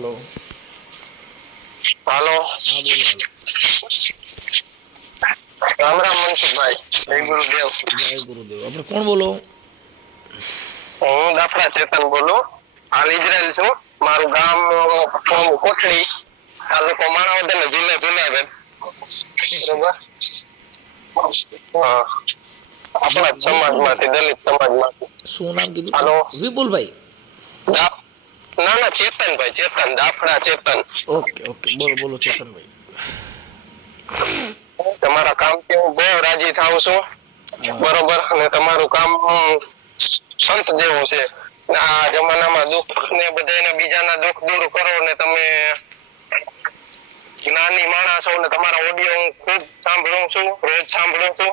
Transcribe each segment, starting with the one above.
હાલો. હાલો. હા બોલો. રામ રામ મનસુખભાઈ. જય ગુરુદેવ. જય ગુરુદેવ. આપણે કોણ બોલો? હું દાફડા ચેતન બોલું. હાલ ઇઝરાયલ છું. મારું ગામ કોટડી, તાલુકો માણાવદર, જિલ્લો જુનાગઢ. બરોબર. હા, આપણા સમાજમાંથી, દલિત સમાજમાંથી. શું નામ કીધું? હાલો. વિપુલભાઈ. ના ના, ચેતનભાઈ, ચેતન, દાફડા ચેતન. ઓકે ઓકે, બોલો બોલો ચેતનભાઈ. તમારા કામથી હું બહુ રાજી થાઉં છું. બરોબર. અને તમારું કામ સંત જેવું છે. આ જમાનામાં દુઃખ ને બધાને બીજાના દુઃખ દૂર કરો ને તમે જ્ઞાની માણસ છો ને તમારા ઓડિયો હું ખૂબ સાંભળું છું, રોજ સાંભળું છું.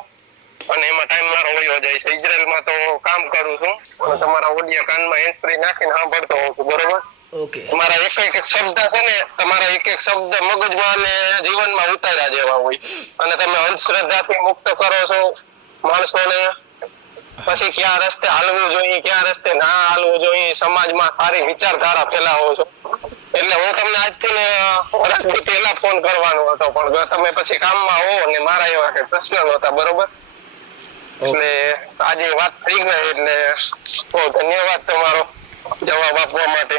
અને એમાં ટાઈમ મારો વયો જાય છે. ઇઝરાયલમાં તો કામ કરું છું અને તમારા ઓડિયો કાનમાં હેન્ડ ફ્રી નાખીને સાંભળતો હોઉં છું. બરોબર. ઓકે. તમારા એક એક શબ્દ છે ને, તમારા એક એક શબ્દ મગજમાં અને જીવનમાં ઉતાર્યા જેવા હોય. અને તમે અંધશ્રદ્ધાથી મુક્ત કરો છો માણસોને. પછી ક્યાં રસ્તે હાલવું જોઈએ, ક્યાં રસ્તે ના હાલવું જોઈએ, સમાજમાં સારી વિચારધારા ફેલાવો છો. એટલે હું તમને આજથી ને વર્ષથી પહેલા ફોન કરવાનો હતો, પણ જો તમે પછી કામમાં હો ને મારા એવા કઈ પ્રશ્ન નહોતા. બરોબર. એટલે આજે વાત થઈ ગઈ, એટલે બહુ ધન્યવાદ તમારો જવાબ આપવા માટે.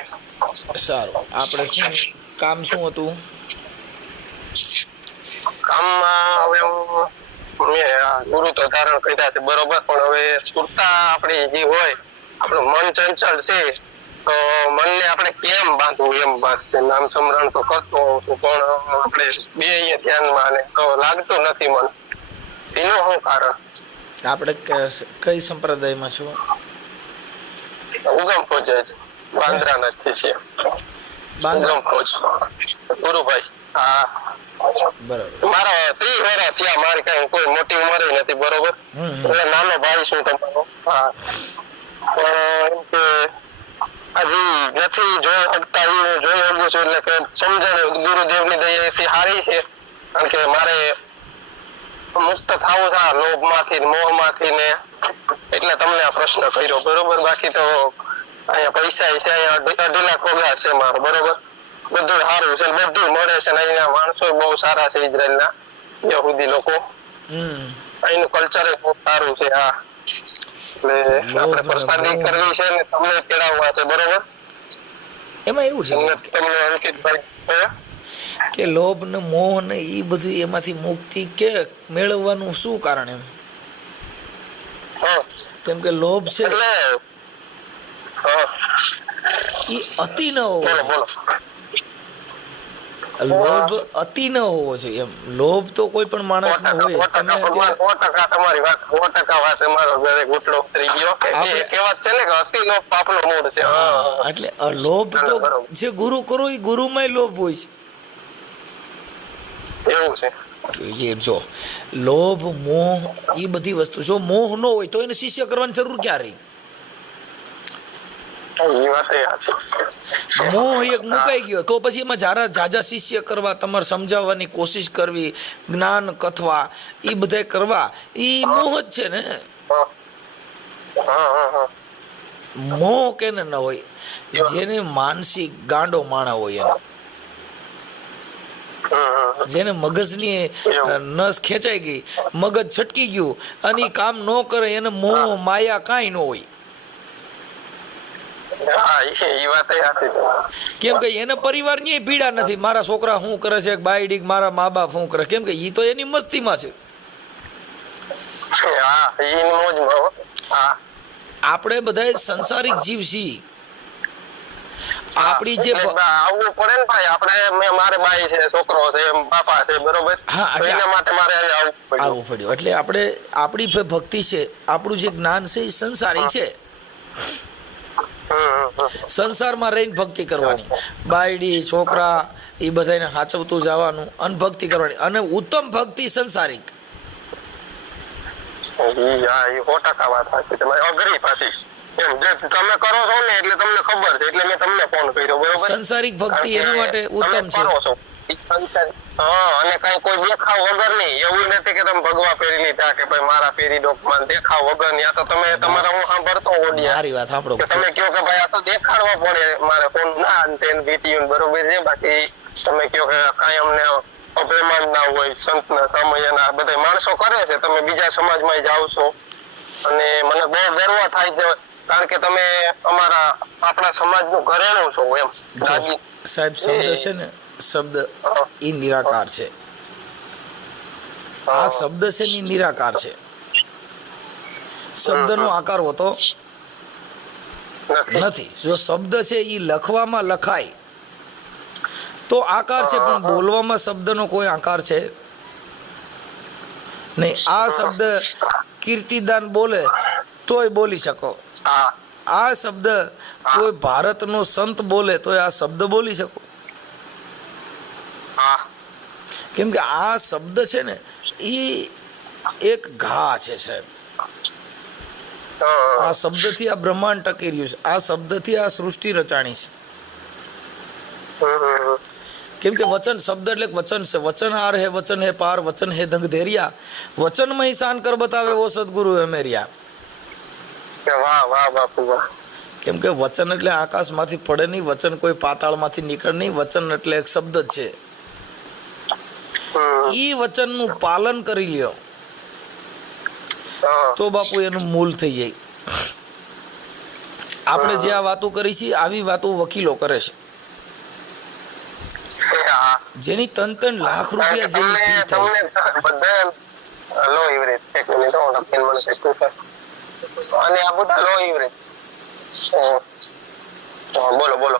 સારું. આપણે શું કામ શું હતું? કામમાં હવે મેં ગુરુ તો ધારણ કર્યા છે. બરોબર. પણ હવે સુરતા આપણી જે હોય, આપણું મન ચંચળ છે, તો મનને આપણે કેમ બાંધવું એમ વાત છે. નામ સ્મરણ તો કરતો હોઉં છું, પણ આપણે બે ધ્યાનમાં ને તો લાગતું નથી મન. એનું શું કારણ? આપણે કઈ સંપ્રદાયમાં છો? ઉગમ ફોજ જ બાંદ્રાના જ છે. બાંદ્રા. ઉગમ ફોજ ગુરુભાઈ. હા, બરાબર. મારા 30 વર્ષ થયા. મારી કઈ કોઈ મોટી ઉંમર નથી. બરોબર. નાનો ભાઈ છું તમારો. હા, પણ એમ કે હજી નથી જોઈ શકતા. હું જોઈ શકું છું. એટલે કે સમજણ ગુરુદેવની દયાથી સારી છે. કારણ કે મારે મુક્ત થવું છે લોભ માંથી, મોહ માંથી ને, એટલે તમને આ પ્રશ્ન કર્યો. બરોબર. બાકી તો અહીંયા પૈસા છે, અહીંયા 2.5 લાખ પગાર છે મારો. બરોબર. બધું સારું છે, બધું મળે છે. અહીંયા માણસો બહુ સારા છે, ઇઝરાયલના યહૂદી લોકો. અહીંનું કલ્ચર બહુ સારું છે. હા, એટલે આપણે પ્રસાદી કરવી છે ને તમને તેડાવવા છે. બરોબર. એમાં એવું છે તમને અંકિતભાઈ કે લોભ ને મોહ ને એ બધું એમાંથી મુક્તિ કે મેળવવાનું શું કારણ એમ? કેમ કે લોભ છે એ અતિ ન હોવો જોઈએ. લોભ અતિ ન હોવો જોઈએ એમ. લોભ તો કોઈ પણ માણસ ને હોય. તમે તમારી વાત 100% વાત અમારો ઘરે ઘૂંટડો ઉતરી ગયો. કહેવત છે ને કે અતિ લોભ પાપનો મૂળ છે. એટલે લોભ તો જે ગુરુ કરો એ ગુરુમાંય લોભ હોય છે. એવું છે. એ જો લોભ મોહ એ બધી વસ્તુ, જો મોહ ન હોય તો એને શિષ્ય કરવાની જરૂર ક્યાં રહી? મોહ એક મુકાઈ ગયો તો પછી એમાં જાજા શિષ્ય કરવા, તમારે સમજાવવાની કોશિશ કરવી, જ્ઞાન કથવા, એ બધા કરવા, એ મોહ જ છે ને. મોહ કેને ન હોય? જેને માનસિક ગાંડો માણા હોય એને, જેને મગજની નસ ખેંચાઈ ગઈ, મગજ છટકી ગયું અને કામ ન કરે, એને મોહ માયા કાંઈ ન હોય. કેમ કે એને પરિવાર ની પીડા નથી. મારા છોકરા શું કરે છે, બાયડી મારા મા બાપ શું કરે, કેમ કે ઈ તો એની મસ્તીમાં છે. આપણે બધા સંસારિક જીવ છીએ. આપણી જે આવવું પડે ને ભાઈ, આપણે મારે બાઈ છે, છોકરો છે, બાપા છે. બરોબર. હા, એના માટે મારે આવવું પડ્યું. એટલે આપણે આપણી ભક્તિ છે, આપણું જે જ્ઞાન છે એ સંસારી છે. સંસારમાં રહીને ભક્તિ કરવાની, બાયડી છોકરા એ બધાને સાચવતું જવાનું અને ભક્તિ કરવાની. અને ઉત્તમ ભક્તિ સંસારિક. તમે કરો છો ને એટલે તમને ખબર છે, એટલે મેં તમને ફોન કર્યો. બરોબર. સંસારિક ભક્તિ એના માટે ઉત્તમ છે. અને કઈ કોઈ દેખાવ વગર નહીં, એવું નથી કે તમે ભગવા પહેરી લીધા કે ભાઈ મારા પહેરી ડોકમાં દેખાવ વગર ની. આ તો તમે તમારા હું સાંભળતો ઓડિયા મારી વાત સાંભળો કે તમે કહો કે ભાઈ આ તો દેખાડવા પડે મારે ફોન ના તેન બીટીયુ બરોબર છે. બાકી તમે કહો કે કાંઈ અમને અભિમાન ના હોય સંતના સમયના બધા માણસો કરે છે, તમે બીજા સમાજમાં જાવ છો અને મને બહુ ગર્વ થાય છે કારણ કે તમે આપણા સમાજનું ઘરેણું છો એમ. સાહેબ શબ્દ છે ને, શબ્દ એ નિરાકાર છે. આ શબ્દ છે ને નિરાકાર છે. શબ્દનો આકાર હોતો નથી. જો શબ્દ છે એ લખવામાં લખાય તો આકાર છે, પણ બોલવામાં શબ્દનો કોઈ આકાર છે નહીં. આ શબ્દ કીર્તિદાન બોલે તોય બોલી શકો. આ શબ્દ કોઈ ભારતનો સંત બોલે તોય આ શબ્દ બોલી શકો. કેમ કે આ શબ્દ છે ને એ એક ઘા છે સાહેબ. આ શબ્દથી આ બ્રહ્માંડ ટકી રહ્યું છે. આ શબ્દથી આ સૃષ્ટિ રચાણી છે. કેમ કે વચન શબ્દ એટલે વચન છે. વચન હાર હે વચન હે પાર, વચન હે દંગ ધેરિયા, વચન માં શાન કર બતાવે ઓ સદગુરુ હે મેરિયા. કેમ કે વચન એટલે આકાશમાંથી પડે નહીં, વચન કોઈ પાતાળમાંથી નીકળે નહીં. વચન એટલે એક શબ્દ જ છે. ઈ વચનનું પાલન કરી લ્યો તો બાપુ એનું મૂળ થઈ જાય. આપણે જે આ વાતો કરી છે આવી વાતો વકીલો કરે છે, જેની 3-3 લાખ રૂપિયા જેની ફી થાય છે. બોલો.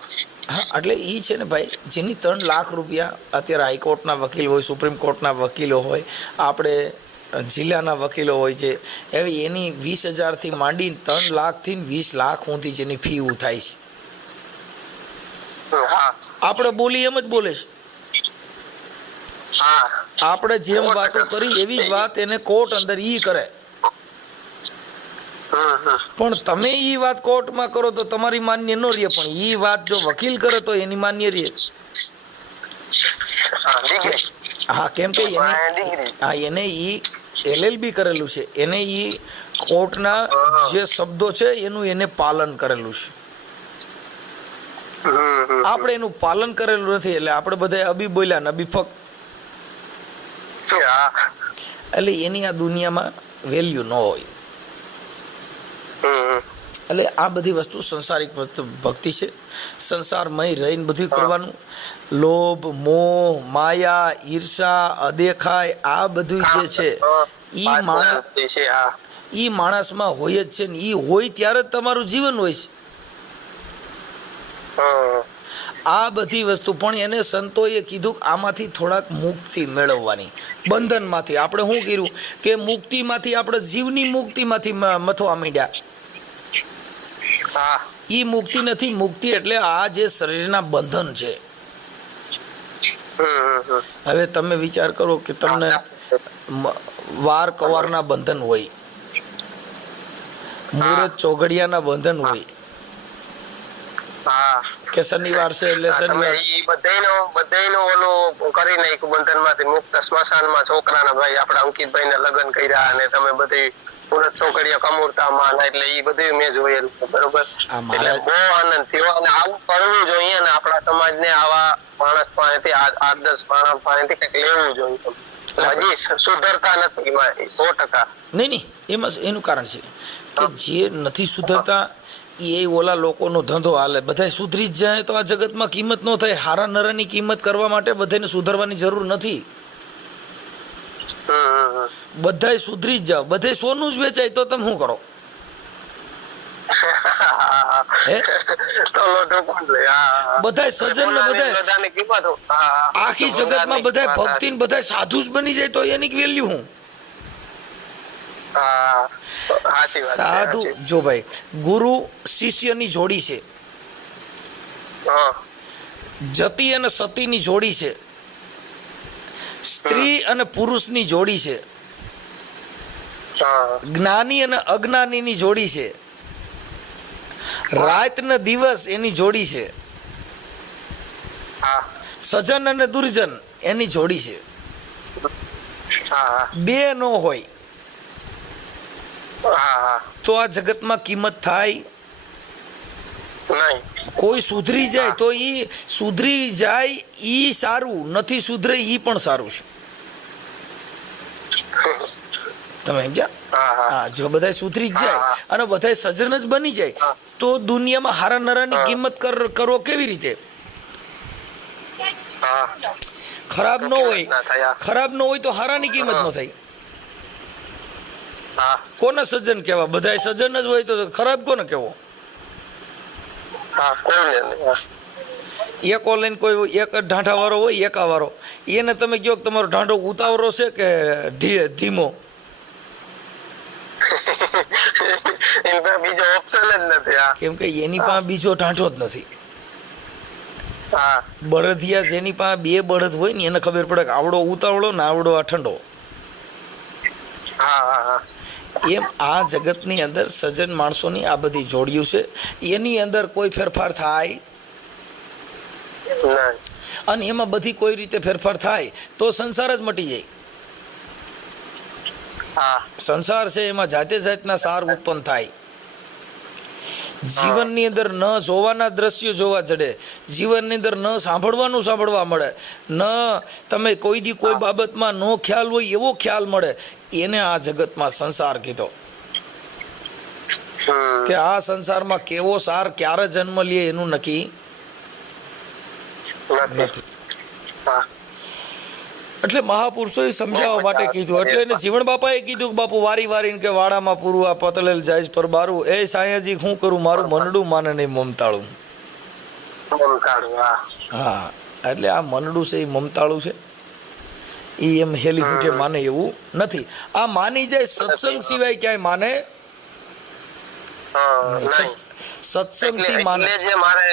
હા, એટલે એ છે ને ભાઈ, જેની 3 લાખ રૂપિયા અત્યારે હાઈકોર્ટના વકીલ હોય, સુપ્રીમ કોર્ટના વકીલો હોય, આપણે જિલ્લાના વકીલો હોય છે, એવી એની 20,000 થી માંડી 3 લાખથી 20 લાખ સુધી જેની ફી થાય છે. આપણે બોલી એમ જ બોલે છે. આપણે જેમ વાતો કરી એવી જ વાત એને કોર્ટ અંદર ઈ કરે. પણ તમે ઈ વાત કોર્ટમાં કરો તો તમારી માન્ય ન રહે, પણ ઈ વાત જો વકીલ કરે તો એની માન્ય રહે. હા, કેમ કે એને ઈ LLB કરેલું છે, એને ઈ કોર્ટના જે શબ્દો છે એનું એને પાલન કરેલું છે. આપણે એનું પાલન કરેલું નથી એટલે આપણે બધા અબી બોલ્યા ને અબી ફક, એટલે એની આ દુનિયામાં વેલ્યુ ન હોય. એટલે આ બધી વસ્તુ સંસારિક ભક્તિ છે. સંસારમય રહીને બધું કરવાનું. લોભ, મોહ, માયા, ઈર્ષા, અદેખાય, આ બધું જે છે ઈ માણસમાં હોય જ છે ને. ઈ હોય ત્યારે જ તમારું જીવન હોય છે. આ બધી વસ્તુ પણ એને સંતોએ કીધું કે આમાંથી થોડાક મુક્તિ મેળવવાની, બંધનમાંથી. આપણે શું કર્યું કે મુક્તિમાંથી આપણે જીવની મુક્તિમાંથી મથવા માંડ્યા. ઈ મુક્તિ નથી. મુક્તિ એટલે આ જે શરીરના બંધન છે. હવે તમે વિચાર કરો કે તમને વાર કવારના બંધન હોય, મુહૂર્ત ચોઘડિયાના બંધન હોય કે શનિવાર છે એટલે શનિવાર બધાયનો ઓલું કરી નાખ્યું બંધનમાંથી મુક્ત. સ્મશાનમાં છોકરાના ભાઈ આપડા અંકિતભાઈ ને લગ્ન કર્યા અને તમે બધી મુહૂર્ત ચોઘડિયા કમુરતામાં, એટલે ઈ બધું મેં જોયેલું છે. બરોબર, એટલે બહુ આનંદ થયો. અને આવું કરવું જોઈએ ને આપણા સમાજને આવા માણસ પાસેથી, આદર્શ માણસ પાસેથી કંઈક લેવું જોઈએ. હજી સુધરતા નથી 100%. નહીં, એમાં એનું કારણ છે કે જે નથી સુધરતા એ ઓલા લોકોનો ધંધો હાલે. બધા સુધરી જ જાય તો આ જગતમાં કિંમત ન થાય. હારા નરાની કિંમત કરવા માટે બધાને સુધરવાની જરૂર નથી. બધાય સુધરી જ જાવ. બધે સોનું જ વેચાય તો તમે શું કરો? બધા સજ્જન ને બધા આખી જગતમાં બધા ભક્તિ ને બધા સાધુ જ બની જાય તો એની વેલ્યુ શું? સાધુ જો ભાઈ, ગુરુ શિષ્યની જોડી છે, જતી અને સતીની જોડી છે, સ્ત્રી અને પુરુષની જોડી છે, જ્ઞાની અને અજ્ઞાનીની જોડી છે, રાત ને દિવસ એની જોડી છે. સજન અને દુર્જન એની જોડી છે. હા હા બે ન હોય હા હા તો આ જગતમાં કિંમત થાય. નહીં. કોઈ સુધરી જાય તો ઈ સુધરી જાય ઈ સારું, નથી સુધરે ઈ પણ સારું છે. તમે સમજ્યા? હા હા હા, જો બધાય સુધરી જ જાય હા. અને બધાય સજ્જન જ બની જાય હા. તો દુનિયામાં હારા નરાની હા. કિંમત કરો કેવી રીતે? હા ખરાબ ન હોય, ના થાય. ખરાબ ન હોય તો હારાની કિંમત ન થાય. હા કોને સજ્જન કહેવા? બધાય સજ્જન જ હોય તો ખરાબ કોને કહેવો? હા કોઈને નહીં. હા. એક ઓનલાઈન કોઈ એક ઢાંઢાવાળો હોય, એકાવાળો, એને તમે કહો કે તમારો ઢાંઢો ઉતાવળો છે કે ધીમો, એની પાસે બીજો ઓપ્શન જ નથી. હા કેમ કે એની પાસે બીજો ઢાંઢો જ નથી. હા બળદિયા જેની પાસે બે બળદ હોય ને એને ખબર પડે કે આવડો ઉતાવળો ને આવડો આ ઠંડો. હા હા હા એમ આ જગતની અંદર સજ્જન માણસોની આ બધી જોડીઓ છે, એની અંદર કોઈ ફેરફાર થાય નહીં. અને એમાં બધી કોઈ રીતે ફેરફાર થાય તો સંસાર જ મટી જાય. હા સંસાર છે એમાં જાતે જાતના સાર ઉત્પન્ન થાય. જીવનની અંદર ન જોવાના દ્રશ્યો જોવા જડે, જીવનની અંદર ન સાંભળવાનું સાંભળવા મળે, ન તમે કોઈ દી કોઈ બાબતમાં નો ખ્યાલ હોય એવો ખ્યાલ મળે, એને આ જગતમાં સંસાર કીધો. હમ. કે આ સંસારમાં કેવો સાર ક્યારે જન્મ લે એનું નક્કી નથી. હા એટલે મહાપુરુષોએ સમજાવવા માટે કીધું. એટલે એને જીવણ બાપાએ કીધું કે બાપુ વારી વારીને કે વાડામાં પૂરું આ પતલેલ જાય પર બારું, એ સાયાજી શું કરું, મારું મનડું માને નહીં મમતાળું. હા હા, એટલે આ મનડું છે એ મમતાળું છે, એ એમ હેલી હૂંઠે માને એવું નથી. આ માની જાય સત્સંગ સિવાય ક્યાંય માને નહીં. સત્સંગથી માને. એટલે જે મારે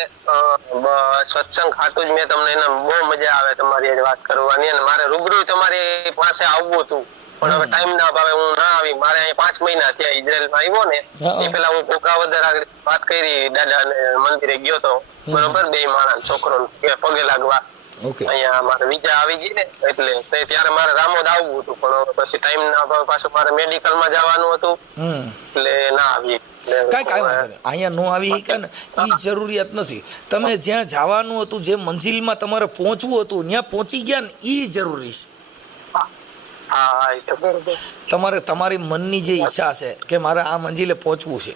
સત્સંગ ખાતું જ મેં તમને એને બહુ મજા આવે તમારી હારે વાત કરવાની, અને મારે રૂબરૂ તમારી પાસે આવવું હતું પણ હવે ટાઈમ ના ભાવે હું ના આવી. મારે અહીં 5 મહિના થયા ઇઝરાયલમાં આવ્યો ને એ પેલા હું કોકાવદર આગળ વાત કરી, દાદા મંદિરે ગયો તો બરોબર, 2 માણસ છોકરો પગે લાગવા ઓકે, અહીંયા મારે વિઝા આવી ગઈ ને એટલે ત્યારે મારે રામોદ આવવું હતું પણ પછી ટાઈમ ના ભાવે પાછું મારે મેડિકલમાં જવાનું હતું એટલે ના આવી. કાંઈ વાંધો નહીં, અહીંયા નો આવી કે ને એ જરૂરિયાત નથી. તમે જ્યાં જવાનું હતું, જે મંજિલમાં તમારે પહોંચવું હતું ત્યાં પહોંચી ગયા ને એ જરૂરી છે. હા એ તો બરોબર. તમારે તમારી મનની જે ઈચ્છા છે કે મારે આ મંજિલે પહોંચવું છે,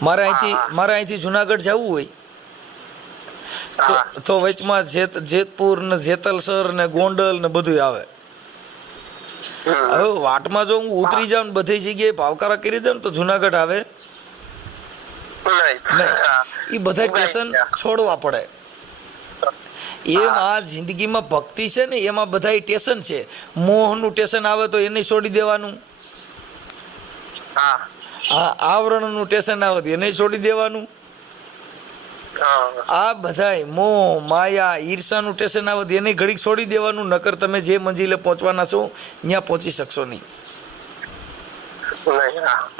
મારે અહીંથી જુનાગઢ જવું હોય તો વચમાં જેતપુર ને જેતલસર ને ગોંડલ ને બધું આવે. હવે વાટમાં જો હું ઉતરી જાઉં ને બધી જગ્યાએ ભાવકારા કરી દઉં ને તો જુનાગઢ આવે નહીં. એ બધા સ્ટેશન છોડવા પડે. એમ આ જિંદગીમાં ભક્તિ છે ને એમાં બધા સ્ટેશન છે. મોહનું સ્ટેશન આવે તો એને છોડી દેવાનું, આવરણનું સ્ટેશન આવે તો એને છોડી દેવાનું. આ બધાય મોહ માયા ઈર્ષાનું સ્ટેશન આવે તો એને ઘડીક છોડી દેવાનું, નકર તમે જે મંજિલે પહોંચવાના છો ત્યાં પહોંચી શકશો નહીં.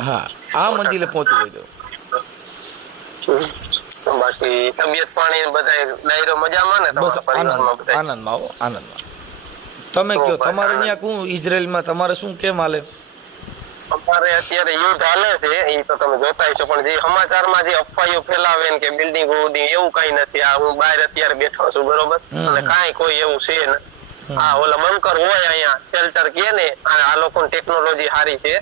હા, આ મંજિલે પહોંચવું હોય તો બાકી તબિયત પાણી બધા ડાયરો મજામાં ને? બસ આનંદમાં આવો, આનંદમાં. તમે કહો તમારે ત્યાં શું ઇઝરાયલમાં તમારે શું કેમ હાલે? અમારે અત્યારે યુદ્ધ હાલે છે એ તો તમે જોતા છો, પણ જે સમાચારમાં જે અફવાઓ ફેલાવે ને કે બિલ્ડિંગ એવું કઈ નથી. આ હું બહાર અત્યારે બેઠો છું બરોબર, અને કાંઈ કોઈ એવું છે ને. હા, ઓલા બંકર હોય અહીંયા શેલ્ટર કે ને, આ લોકોની ટેકનોલોજી સારી છે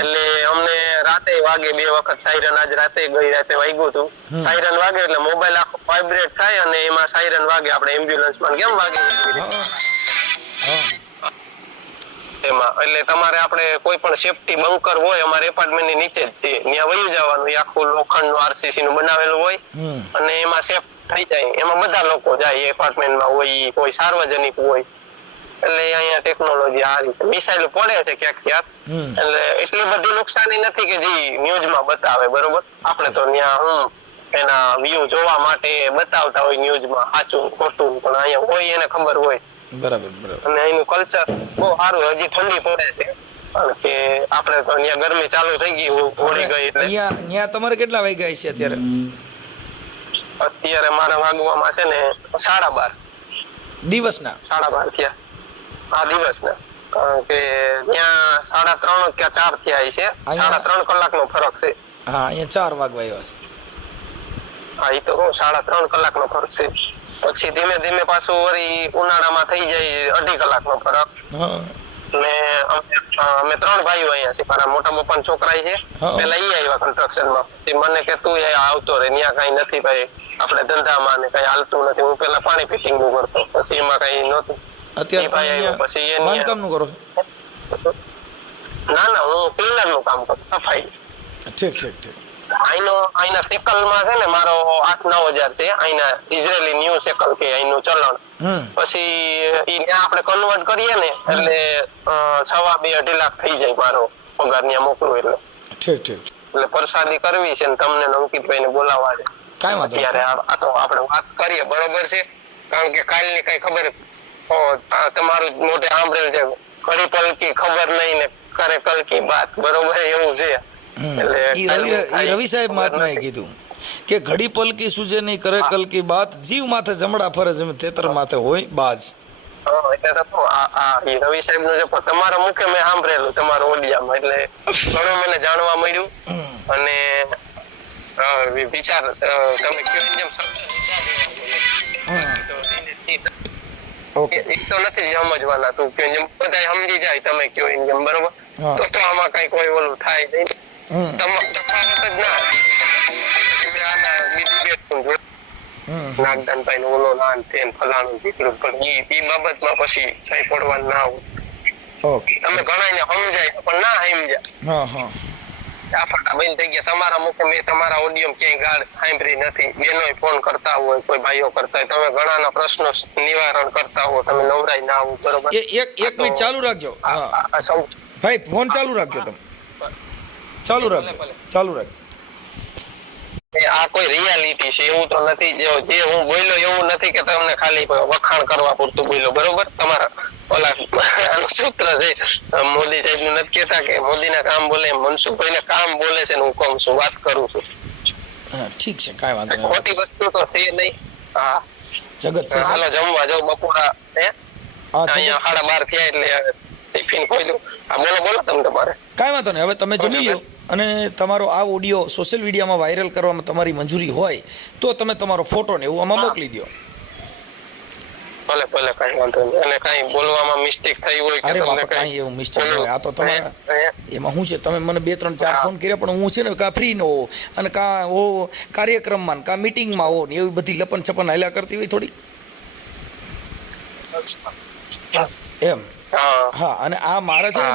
એટલે અમને રાતે વાગે 2 વખત સાયરન, આજ રાતે ગઈ રાતે વાગ્યું હતું. સાયરન વાગે એટલે મોબાઈલ આખો વાઇબ્રેટ થાય અને એમાં સાયરન વાગે, આપણે એમ્બ્યુલન્સમાં કેમ વાગે એમાં. એટલે તમારે આપણે કોઈ પણ સેફટી બંકર હોય અમારે એપાર્ટમેન્ટ ની નીચે જ છે, ત્યાં વયું જવાનું. એ આખું લોખંડનું આરસીસી નું બનાવેલું હોય અને એમાં સેફ થઈ જાય. એમાં બધા લોકો જાય, એપાર્ટમેન્ટમાં હોય કોઈ સાર્વજનિક હોય. એટલે અહીંયા ટેકનોલોજી સારી છે. મિસાઇલ પડે છે ક્યાંક ક્યાંક, એટલે એટલી બધી નુકસાની નથી કે જે ન્યૂઝમાં બતાવે બરોબર. આપણે તો ત્યાં હું એના વ્યૂ જોવા માટે બતાવતા હોય ન્યૂઝમાં, સાચું ખોટું, પણ અહીંયા હોય એને ખબર હોય. બરાબર. અને એનું કલ્ચર બહુ સારું. હજી ઠંડી પડે છે કારણ કે આપણે તો અહીંયા ગરમી ચાલુ થઈ ગઈ, હોળી ગઈ એટલે. અહીંયા તમારે કેટલા વાગ્યા છે અત્યારે? અત્યારે મારા વાગવામાં છે ને 12:30. દિવસના 12:30 થયા. આ દિવસના. કારણ કે ત્યાં 3:30 કે 4 થયા છે. 3.5 કલાકનો ફરક છે. હા, અહીંયા 4 વાગવા આવ્યા. હા, એ તો કહું 3.5 કલાકનો ફરક છે. પછી ધીમે ધીમે પાછું વળી ઉનાળામાં થઈ જાય 2.5 કલાકનો ફરક. હા. ને અમે 3 ભાઈઓ અહીંયા છે. મારા મોટા પપ્પાના છોકરા છે. પેલા ઈ આવ્યા કન્સ્ટ્રક્શનમાં. તે મને કે તું અહીંયા આવતો રે, ત્યાં કઈ નથી ભાઈ, આપણે ધંધામાં ને કઈ હાલતું નથી. હું પેલા પાણી ફિટિંગ નું કરતો, પછી એમાં કઈ નહોતું. અત્યારે પછી બાંધકામનું કરો છો? ના, હું ક્લીનર નું કામ કરું, સફાઈ. ઠીક. અહીંના સેકલમાં છે ને મારો 8-9 હજાર છે. અહીંના ઇઝરાયલી ન્યુ સેકલ કે અહીંનું ચલણ. પછી ઈ ત્યાં આપણે કન્વર્ટ કરીએ ને એટલે 2.5-2.5 લાખ થઈ જાય મારો પગાર ત્યાં મોકલું એટલે. ઠીક. એટલે પ્રસાદી કરવી છે ને તમને અંકિતભાઈ ને બોલાવવા છે. કાંઈ વાંધો અત્યારે આ તો આપણે વાત કરીએ, બરોબર છે? કારણ કે કાલની કઈ ખબર તમારું મોઢે સાંભળેલ છે, ઘડી પલકી ખબર નહીં ને કરે કલકી બાત, બરોબર એવું છે. રવિ સાહેબ મહાત્માએ કીધું કે ઘડી પલકી સુજે નહીં કરે કલકી બાત, જીવ માથે જમડા ફરે જેમ તેતર માથે હોય બાજ. એટલે તો રવિ સાહેબ નું જે તમારા મુખે મેં સાંભળેલું તમારા ઓડિયામાં, એટલે ઘણું મને જાણવા મળ્યું. અને વિચાર તમે કયો જેમ ઓકે, એ તો નથી સમજવાના. તું કયો જેમ બધા સમજી જાય, તમે કયો જેમ, બરોબર? તો આમાં કઈ કોઈ ઓલું થાય નહીં. તફાવત જ ના. નાગદાનભાઈ નું ઓલો નાન તેન ફલાણું દીકરું, પણ ઈ બાબતમાં પછી કઈ પડવાનું ના હોય. ઓકે, તમે ઘણાને સમજાય પણ ના સમજ્યા. આફાટા બંધ થઈ ગયા તમારા મુખે. મેં તમારા ઓડિયો ક્યાંય ગાળ સાંભળી નથી. બહેનોય ફોન કરતા હોય, કોઈ ભાઈઓ કરતા હોય, તમે ઘણાના પ્રશ્નો નિવારણ કરતા હો, તમે નવરાય ના આવો, બરોબર? એક મિનિટ ચાલુ રાખજો. ભાઈ ફોન ચાલુ રાખજો, તમે ચાલુ રાખજો. આ કોઈ રિયાલિટી છે એવું તો નથી. જે હું બોલ્યો એવું નથી કે તમને ખાલી વખાણ કરવા પૂરતું બોલ્યો, બરોબર? તમારા ઓલા સૂત્ર છે મોદી સાહેબ નું નથી કેતા કે મોદી ના કામ બોલે, મનસુખભાઈ ના કામ બોલે છે ને હું કહું છું, વાત કરું છું. ઠીક છે, કાંઈ વાંધો નહીં. ખોટી વસ્તુ તો છે નહીં. હા, જગત છે. હાલો જમવા જાવ બપોરા. અહીંયા 12:30 થયા એટલે ટિફિન ખોલ્યું. બોલો તમે તમારે. કાંઈ વાંધો નહીં, હવે તમે જમી લો. અને તમારો આ ઓડિયો સોશિયલ મીડિયામાં વાયરલ કરવામાં તમારી મંજૂરી હોય તો તમે તમારો ફોટો ને એવું આમાં મોકલી દો. ભલે કઈ વાંધો નહીં. અને કઈ બોલવામાં મિસ્ટેક થઈ હોય કે અરે તમને બાપા, કાંઈ એવું મિસ્ટેક ન હોય. આ તો તમારા એમાં શું છે, તમે મને 2-3-4 ફોન કર્યા, પણ હું છે ને કા ફ્રી ન હો અને કા હો કાર્યક્રમમાં કા મીટિંગમાં હો ને એવી બધી લપન છપન હાલ્યા કરતી હોય થોડી એમ. હા, અને આ મારા છે ને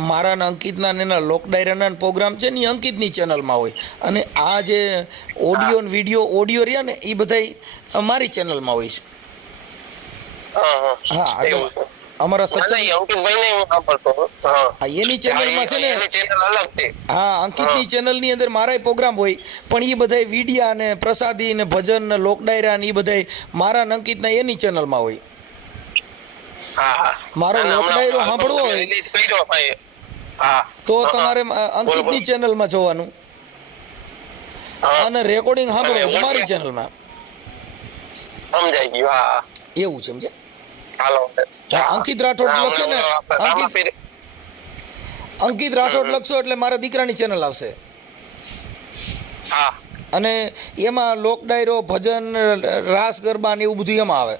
મારા ને અંકિતના ને એના લોક ડાયરાના પ્રોગ્રામ છે ને અંકિતની ચેનલમાં હોય, અને આ જે ઓડિયો ને ઓડિયો રહ્યા ને એ બધા મારી ચેનલમાં હોય છે. હા, એટલે અમારા સચિન અંકિતભાઈ ને હું સાંભળતો. હા, એની ચેનલમાં છે ને. ચેનલ અલગ છે. હા, અંકિતની ચેનલની અંદર મારાય પ્રોગ્રામ હોય, પણ એ બધા વિડિયા ને પ્રસાદી ને ભજન ને લોક ડાયરા ને એ બધા મારા ને અંકિતના એની ચેનલમાં હોય. મારો લોક ડાયરો સાંભળવો હોય તો તમારે અંકિતની ચેનલમાં જોવાનું, અને રેકોર્ડિંગ સાંભળવું હોય તો મારી ચેનલમાં. સમજાઈ ગયું. હા, એવું છે, સમજે? હાલો, અંકિત રાઠોડ લખે ને, અંકિત રાઠોડ લખશો એટલે મારા દીકરાની ચેનલ આવશે. અને એમાં લોક ડાયરો, ભજન, રાસ ગરબા ને એવું બધું એમાં આવે.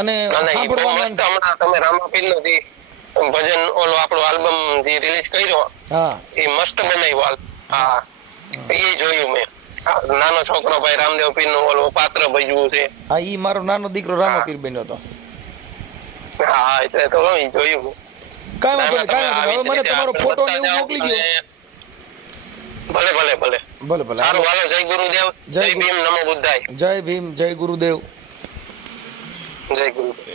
અને સાંભળવામાં તમે રામાપીરનું જે ભજન ઓલો આપણો આલ્બમ જે રિલીઝ કર્યો, એ મસ્ત બનાવ્યો. હા, એ જોયું મેં. નાનો છોકરો ભાઈ રામદેવ પીર નું ઓલો પાત્ર ભજવું છે. હા, ઈ મારો નાનો દીકરો રામાપીર બન્યો હતો. હા, એટલે તો જોયું. કાંઈ વાંધો નહીં. હવે મને તમારો ફોટો ને એવું મોકલી દો. ભલે. સારું, હાલો. જય ગુરુદેવ. જય ભીમ. નમો બુદ્ધાય. જય ભીમ. જય ગુરુદેવ. જય ગુરુદેવ.